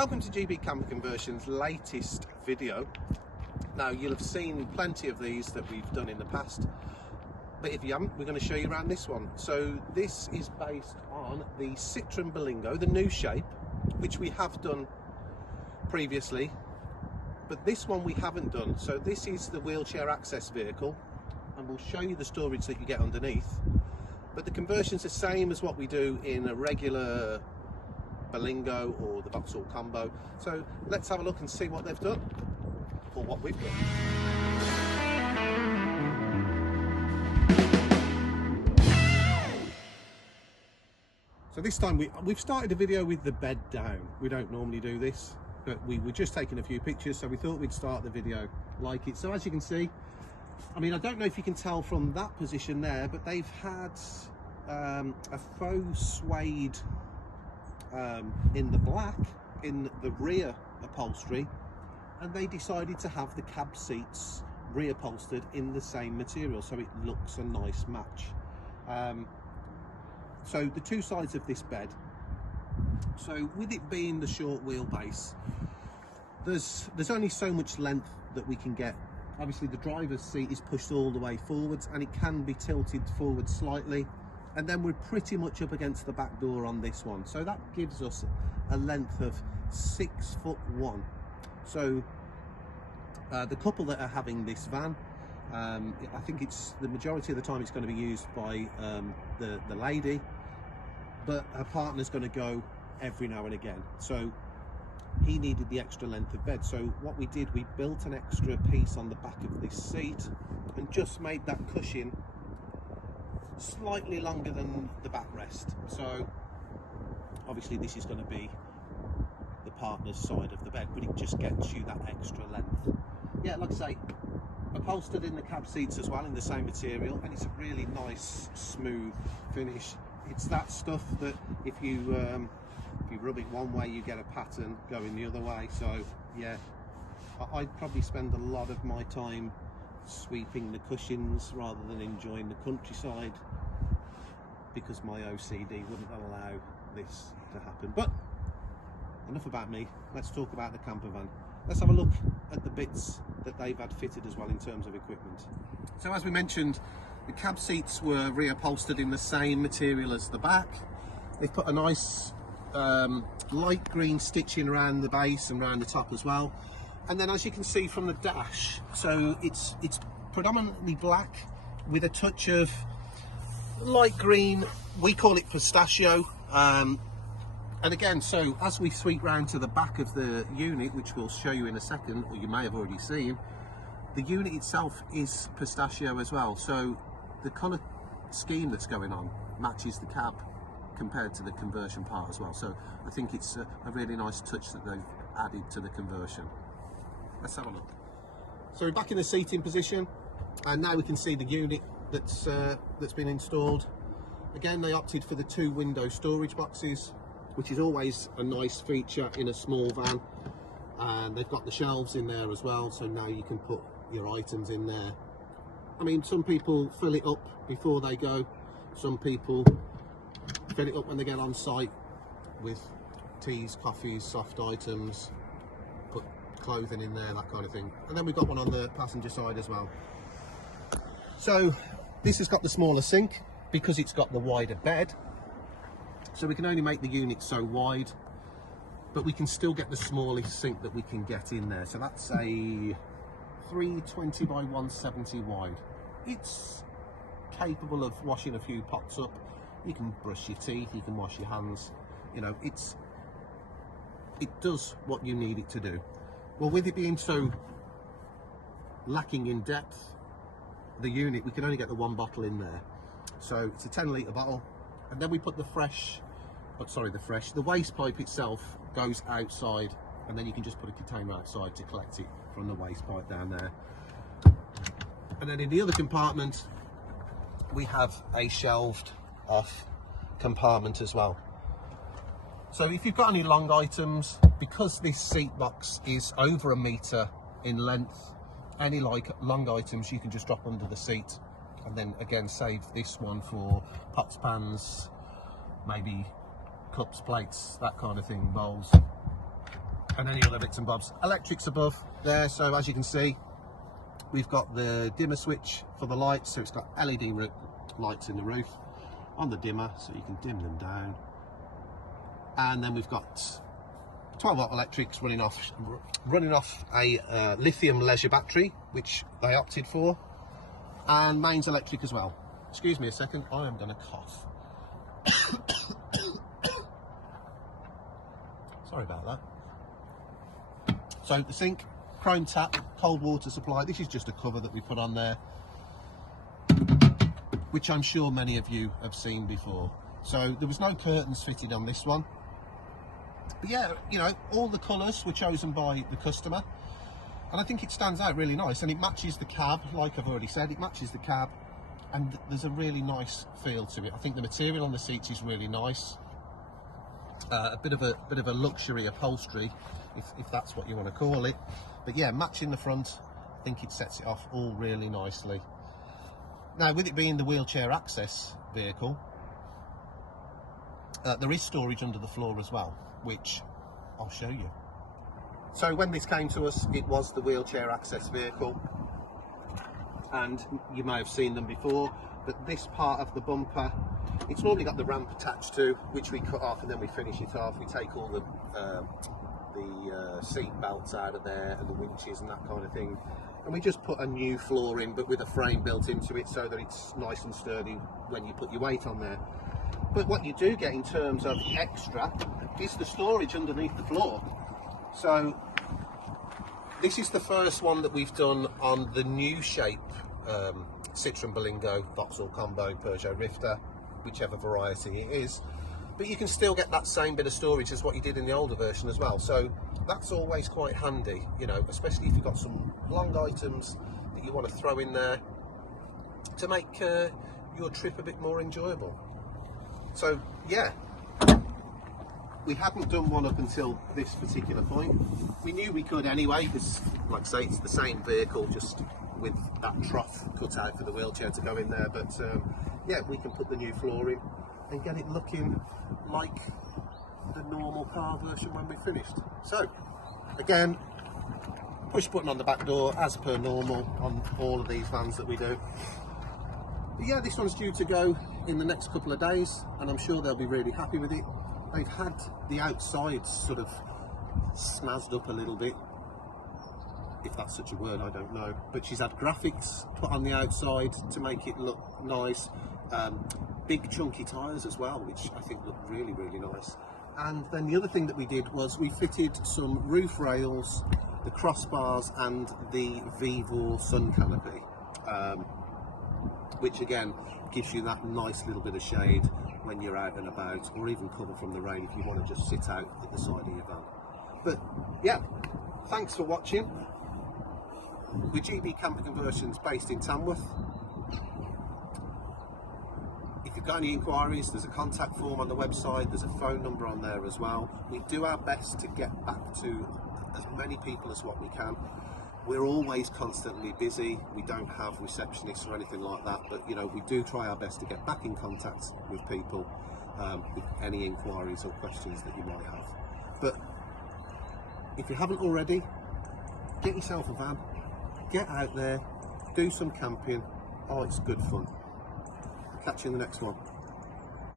Welcome to GB Camper Conversion's latest video. Now, you'll have seen plenty of these that we've done in the past, but if you haven't, we're going to show you around this one. So this is based on the Citroen Berlingo, the new shape, which we have done previously, but this one we haven't done. So this is the wheelchair access vehicle, and we'll show you the storage that you get underneath. But the conversion's the same as what we do in a regular Berlingo or the Vauxhall combo. So let's have a look and see what they've done, or what we've done. So this time we've started a video with the bed down. We don't normally do this, but we were just taking a few pictures, so we thought we'd start the video like it. So as you can see, I mean, I don't know if you can tell from that position there, but they've had a faux suede in the black in the rear upholstery, and they decided to have the cab seats reupholstered in the same material, so it looks a nice match. So the two sides of this bed, so with it being the short wheelbase, there's only so much length that we can get. Obviously the driver's seat is pushed all the way forwards, and it can be tilted forward slightly, and then we're pretty much up against the back door on this one, so that gives us a length of 6'1". So the couple that are having this van, I think it's the majority of the time it's going to be used by the lady, but her partner's going to go every now and again, so he needed the extra length of bed. So what we did, we built an extra piece on the back of this seat and just made that cushion slightly longer than the backrest. So obviously this is going to be the partner's side of the bed, but it just gets you that extra length. Yeah, like I say, upholstered in the cab seats as well in the same material, and it's a really nice smooth finish. It's that stuff that if you rub it one way, you get a pattern going the other way. So yeah, I'd probably spend a lot of my time sweeping the cushions rather than enjoying the countryside, because my OCD wouldn't allow this to happen. But enough about me, let's talk about the camper van. Let's have a look at the bits that they've had fitted as well in terms of equipment. So as we mentioned, the cab seats were reupholstered in the same material as the back. They've put a nice light green stitching around the base and around the top as well, and then as you can see from the dash, so it's predominantly black with a touch of light green. We call it pistachio, and again, so as we sweep round to the back of the unit, which we'll show you in a second, or you may have already seen, the unit itself is pistachio as well, so the colour scheme that's going on matches the cab compared to the conversion part as well. So I think it's a really nice touch that they've added to the conversion. Let's have a look. So we're back in the seating position, and now we can see the unit that's been installed. Again, they opted for the 2 window storage boxes, which is always a nice feature in a small van, and they've got the shelves in there as well, so now you can put your items in there. I mean, some people fill it up before they go, some people fill it up when they get on site with teas, coffees, soft items, put clothing in there, that kind of thing. And then we've got one on the passenger side as well. So this has got the smaller sink because it's got the wider bed, so we can only make the unit so wide, but we can still get the smallest sink that we can get in there. So that's a 320 by 170 wide. It's capable of washing a few pots up. You can brush your teeth, you can wash your hands, you know, it does what you need it to do. Well, with it being so lacking in depth, the unit, we can only get the 1 bottle in there. So it's a 10-litre bottle, and then we put the waste pipe itself goes outside, and then you can just put a container outside to collect it from the waste pipe down there. And then in the other compartment, we have a shelved off compartment as well. So if you've got any long items, because this seat box is over 1 metre in length, any long items you can just drop under the seat, and then again save this one for pots, pans, maybe cups, plates, that kind of thing, bowls. and any other bits and bobs. Electrics above there, so as you can see, we've got the dimmer switch for the lights, so it's got LED lights in the roof on the dimmer, so you can dim them down. And then we've got 12-volt electrics running off a lithium leisure battery, which they opted for, and mains electric as well. Excuse me a second, I am going to cough. Sorry about that. So the sink, chrome tap, cold water supply. This is just a cover that we put on there, which I'm sure many of you have seen before. So there was no curtains fitted on this one. But yeah, you know, all the colours were chosen by the customer, and I think it stands out really nice, and it matches the cab, like I've already said, it matches the cab, and there's a really nice feel to it. I think the material on the seats is really nice. A bit of a luxury upholstery, if that's what you want to call it. But yeah, matching the front, I think it sets it off all really nicely. Now, with it being the wheelchair access vehicle, there is storage under the floor as well, which I'll show you. So when this came to us, it was the wheelchair access vehicle, and you may have seen them before, but this part of the bumper, it's normally got the ramp attached to, which we cut off and then we finish it off. We take all the seat belts out of there and the winches and that kind of thing, and we just put a new floor in, but with a frame built into it so that it's nice and sturdy when you put your weight on there. But what you do get in terms of extra is the storage underneath the floor. So this is the first one that we've done on the new shape Citroen Berlingo, Vauxhall Combo, Peugeot Rifter, whichever variety it is. But you can still get that same bit of storage as what you did in the older version as well. So that's always quite handy, you know, especially if you've got some long items that you want to throw in there to make your trip a bit more enjoyable. So yeah, we hadn't done one up until this particular point. We knew we could anyway, because like I say, it's the same vehicle, just with that trough cut out for the wheelchair to go in there. But yeah, we can put the new floor in and get it looking like the normal car version when we're finished. So again, push button on the back door as per normal on all of these vans that we do. But yeah, this one's due to go in the next couple of days, and I'm sure they'll be really happy with it. They've had the outside sort of snazzed up a little bit, if that's such a word, I don't know. But she's had graphics put on the outside to make it look nice. Big chunky tyres as well, which I think look really, really nice. And then the other thing that we did was we fitted some roof rails, the crossbars and the Vevor sun canopy, which again gives you that nice little bit of shade when you're out and about, or even cover from the rain if you want to just sit out at the side of your van. But yeah, thanks for watching. We're GB Camper Conversions based in Tamworth. If you've got any inquiries, there's a contact form on the website, there's a phone number on there as well. We do our best to get back to as many people as what we can. We're always constantly busy, we don't have receptionists or anything like that, but you know, we do try our best to get back in contact with people with any inquiries or questions that you might have. But if you haven't already, get yourself a van, get out there, do some camping. Oh, it's good fun. Catch you in the next one.